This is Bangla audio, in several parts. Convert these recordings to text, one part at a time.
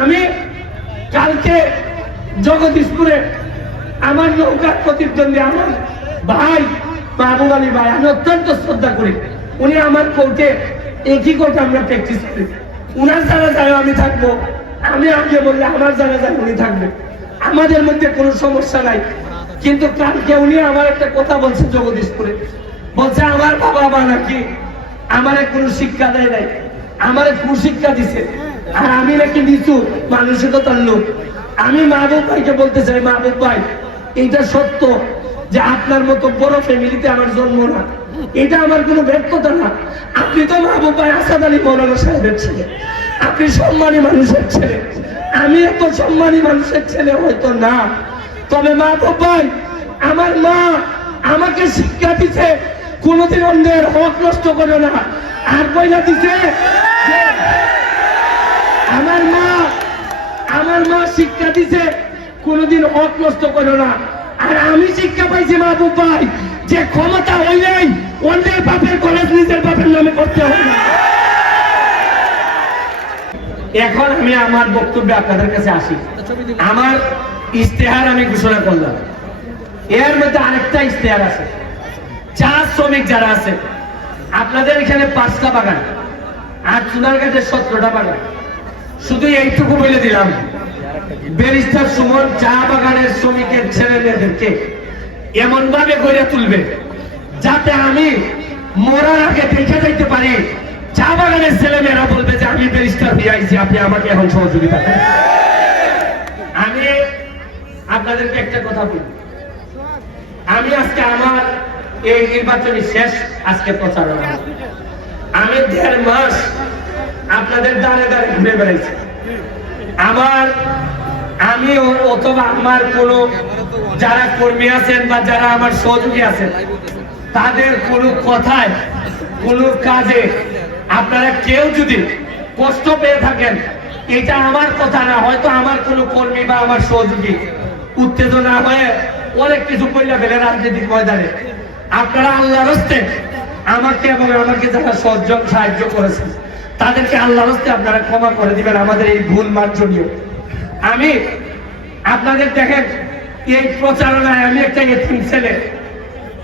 আমি কালকে জগদীশপুরে আমার নৌকার প্রতিদ্বন্দ্বী আমার ভাই মাহবুব আলী ভাই, আমি অত্যন্ত শ্রদ্ধা করি। উনি আমার কোর্টে একই কোর্টে আমরা প্র্যাকটিস করি। উনার যারা যায় আমি থাকব, আমি আগে বললে আমার যারা যায় উনি থাকবে। আমাদের মধ্যে কোনো সমস্যা নাই। কিন্তু কালকে উনি আমার একটা কথা বলছে জগদীশপুরে। বলছে, আমার বাবা মা নাকি আমার কোনো শিক্ষা দেয় নাই, আমার কুশিক্ষা দিছে। আর আমি নাকি নিচু মানসিকতার লোক। আমি মাহবুব ভাইকে বলতে চাই, মাহবুব ভাই, এইটা সত্য যে আপনার মতো বড় ফ্যামিলিতে আমার জন্ম না। এটা আমার কোনো ব্যর্থতা না। আপনি তো মাহবুব ভাই আসাদ আলী মৌলানা সাহেবের ছেলে। আপনি সম্মানী মানুষের ছেলে। আমি এত সম্মানী মানুষের ছেলে হয়তো না। তবে মাহবুব ভাই, আমার মা আমাকে শিক্ষা দিছে, কোনোদিন অন্যের হক নষ্ট করে না। আর কইলা দিছে যে আমার মা আমার মা শিক্ষা দিছে, কোনোদিন হক করো না। আর আমি শিক্ষা পাইছি, মাহবুব ভাই, যে ক্ষমতা হইলেই অন্যের বাপের কলেজ নিজের বাপের নামে করতে হবে এখন আমি আমার বক্তব্যে আপনাদের কাছে আসি। আমার ইশতেহার আমি ঘোষণা করলাম। এর মধ্যে আরেকটা ইশতেহার আছে। চা শ্রমিক যারা আছে, আপনাদের এখানে পাঁচটা বাগান, আর চুনার কাছে সতেরোটা বাগান। শুধু এইটুকু বলে দিলাম। ব্যারিস্টার সুমন চা বাগানের শ্রমিকের ছেলে মেয়েদেরকে এমন ভাবে গড়ে তুলবে যাতে আমি মরার আগে দেখে যাইতে পারি। চা বাগানের ছেলে মেয়েরা বলবে যে, আমি ব্যারিস্টার হয়ে আইছি, আপনি আমাকে এখন সহযোগিতা করেন। আমি আপনাদেরকে একটা কথা বলি। আমি আজকে আমার এই নির্বাচনী শেষ, আজকে প্রচারণা। আমি দেড় মাস আপনাদের দাঁড়ে দাঁড়ে ঘুরে বেড়াইছি। আমার, আমি অথবা আমার কোন যারা কর্মী আছেন বা যারা আমার সহযোগী আছেন, তাদের কোনো কথায়, কোনো কাজে আপনারা কেউ যদি কষ্ট পেয়ে থাকেন, এটা আমার কথা না, হয়তো আমার কোনো কর্মী বা আমার সহযোগী উত্তেজনা হয়ে অনেক কিছু কইলা ফেলে রাজনৈতিক ময়দানে। আপনারা আল্লাহর হস্তে আমাকে এবং আমাকে যারা সহযোগ সাহায্য করেছেন তাদেরকে আল্লাহর হস্তে আপনারা ক্ষমা করে দিবেন, আমাদের এই ভুল মার্জনীয়। আমি আপনাদের দেখেন, এই প্রচারণায় আমি একটা এতিম ছেলে।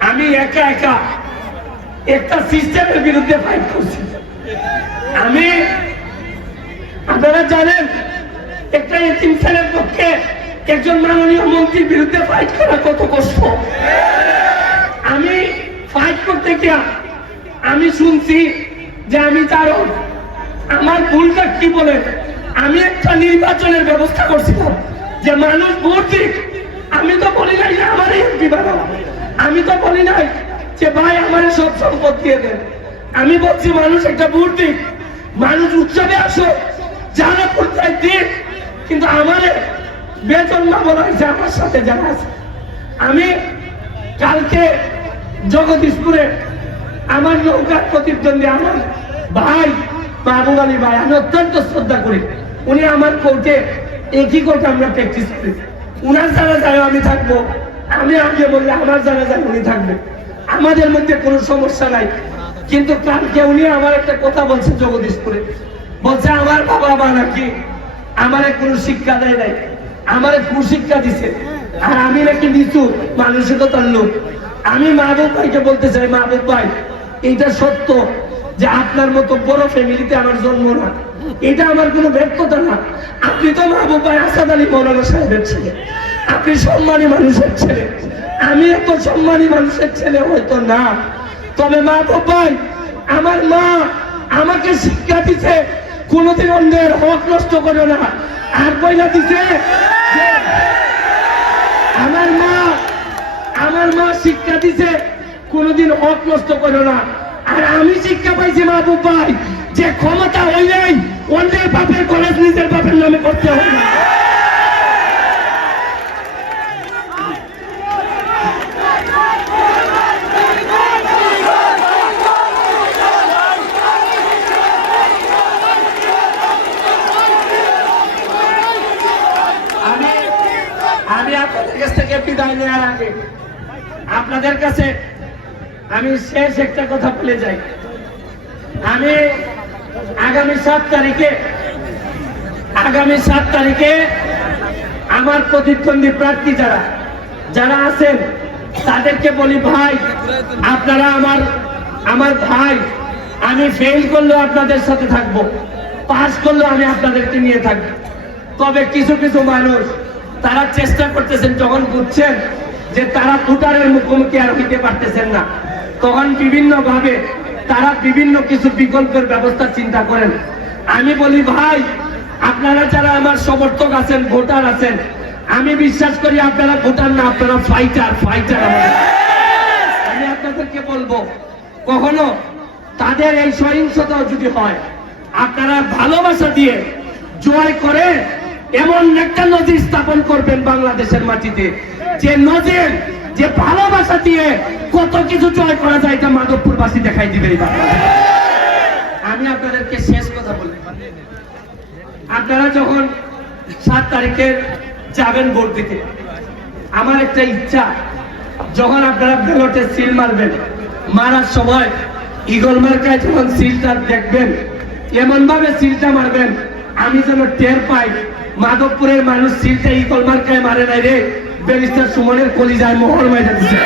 আমি একা একা একটা সিস্টেমের বিরুদ্ধে ফাইট করছি। আমি, আপনারা জানেন, একটা এতিম ছেলের পক্ষে একজন মাননীয় মন্ত্রীর বিরুদ্ধে ফাইট করা কত কষ্ট। আমি ফাইট করতে গিয়া আমি শুনছি যে আমি তার আমার ভুলটা কি বলে? আমি একটা নির্বাচনের ব্যবস্থা করছিলাম যে মানুষ ভোট আমি তো বলি নাই যে আমার এমপি বানাও আমি তো বলি নাই যে ভাই আমার সব সম্পদ দিয়ে দেন। আমি বলছি, মানুষ একটা ভোট দিক। মানুষ উৎসবে আসো যারা পর্যায়ে দিক। কিন্তু আমার বেতন না বলা হয়েছে আমার সাথে যারা আছে। আমি কালকে জগদীশপুরে আমার নৌকার প্রতিদ্বন্দ্বী আমার ভাই মাহবুব আলী ভাই, আমি অত্যন্ত শ্রদ্ধা করি। উনি আমার কোর্টে একই কোর্টে আমরা প্র্যাকটিস করি। উনার যারা যায় আমি থাকব। আমি আগে বললে আমার যারা যায় উনি থাকবে। আমাদের মধ্যে কোনো সমস্যা নাই। কিন্তু কালকে উনি আমার একটা কথা বলছে জগদীশপুরে। বলছে, আমার বাবা মা নাকি আমার কোনো শিক্ষা দেয় নাই। আমার কুশিক্ষা দিছে। আর আমি নাকি নিচু মানসিকতার লোক। আমি মাহবুব ভাইকে বলতে চাই, মাহবুব ভাই এইটা সত্য। যে আপনার মতো বড় ফ্যামিলিতে আমার জন্ম না। এটা আমার কোনো ব্যর্থতা না। আপনি তো মাহবুব ভাই আসাদ আলী মৌলানা সাহেবের ছেলে। আপনি সম্মানী মানুষের ছেলে। আমি এত সম্মানী মানুষের ছেলে হয়তো না। তবে মাহবুব ভাই, আমার মা আমাকে শিক্ষা দিছে, কোনোদিন অন্যের হক নষ্ট করো না। আর কইলা দিছে যে, আমার মা আমার মা শিক্ষা দিছে, কোনোদিন হক নষ্ট করো না। আর আমি শিক্ষা পাইছি, মাহবুব ভাই, যে ক্ষমতা হইলেই অন্যের বাপের কলেজ নিজের বাপের নামে করতে হবে। না আমি আমি আপনাদের কাছ থেকে বিদায় নেওয়ার আগে আপনাদের কাছে আমি শেষ একটা কথা বলে যাই। আমি আগামী সাত তারিখে, আগামী সাত তারিখে আমার প্রতিদ্বন্দ্বী প্রার্থী যারা যারা আছেন, তাদেরকে বলি, ভাই, আপনারা আমার আমার ভাই, আমি ফেল করলেও আপনাদের সাথে থাকব পাস করলেও আমি আপনাদেরকে নিয়ে থাকব। তবে কিছু কিছু মানুষ, তারা চেষ্টা করতেছেন, যখন বুঝছেন যে তারা ভোটারের মুখোমুখি আর হইতে পারতেছেন না। তখন বিভিন্ন ভাবে তারা বিভিন্ন কিছু বিকল্পের ব্যবস্থা চিন্তা করেন। আমি বলি, ভাই, আপনারা যারা আমার সমর্থক আছেন, ভোটার আছেন, আমি বিশ্বাস করি আপনারা ভোটার না, আপনারা ফাইটার ফাইটার আমি আপনাদেরকে বলব, কখনো তাদের এই সহিংসতা যদি হয়, আপনারা ভালোবাসা দিয়ে জয় করে এমন একটা নজির স্থাপন করবেন বাংলাদেশের মাটিতে। যে নজির, যে ভালোবাসা দিয়ে কত কিছু জয় করা যায় এটা মাধবপুরবাসী দেখাই দিবে আমি আপনাদেরকে শেষ কথা বলি। আপনারা যখন সাত তারিখে যাবেন ভোট দিতে, আমার একটা ইচ্ছা, যখন আপনারা ব্যালটে সিল মারবেন, মারার সময় ইগল মার্কায় যখন সিলটা দেখবেন এমন ভাবে সিলটা মারবেন, আমি যেন টের পাই, মাধবপুরের মানুষ সিলটা ইগল মার্কায় মারে নাই রে। ব্যারিস্টার সুমনের কলিজায় মোহর মাইরা দিচ্ছে